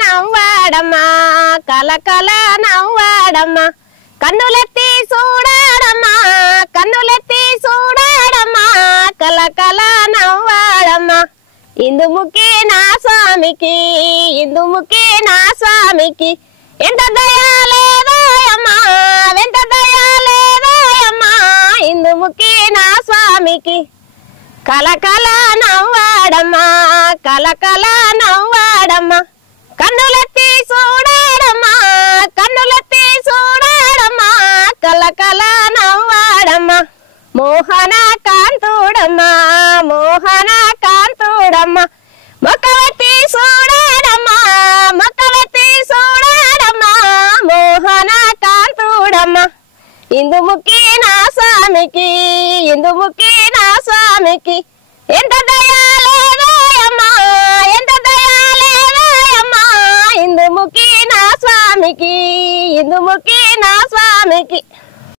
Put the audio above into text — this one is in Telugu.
నవ్వాడమ్మా కలకల నవ్వాడమ్మా కన్నులెత్తి చూడాడమ్మా కన్నులెత్తి చూడాడమ్మా కలకల నవ్వాడమ్మా ఇందుముఖి నా స్వామికి ఇందుముఖి నా స్వామికి ఎంత దయాలేదోయమ్మా ఎంత దయాలేదోయమ్మా ఇందుముఖి నా స్వామికి కలకల నవ్వాడమ్మా కలకల నవ్వాడమ్మా కన్నులెత్తి చూడాడమ్మా కన్నులెత్తి చూడాడమ్మా కలకల నవ్వాడమ్మా మోహన కాంతుడమ్మా మోహన కాంతుడమ్మా మొక్కవెత్తి చూడాడమ్మా మొక్కవెత్తి చూడాడమ్మా మోహన కాంతుడమ్మా ఇందుముఖి నా స్వామికి ఇందుముఖి నా స్వామికి ఎంత దయాలేదోయమ్మా ఎంత దయాలేదోయమ్మా ఇందుముఖి నా స్వామికి ఇందుముఖి నా స్వామికి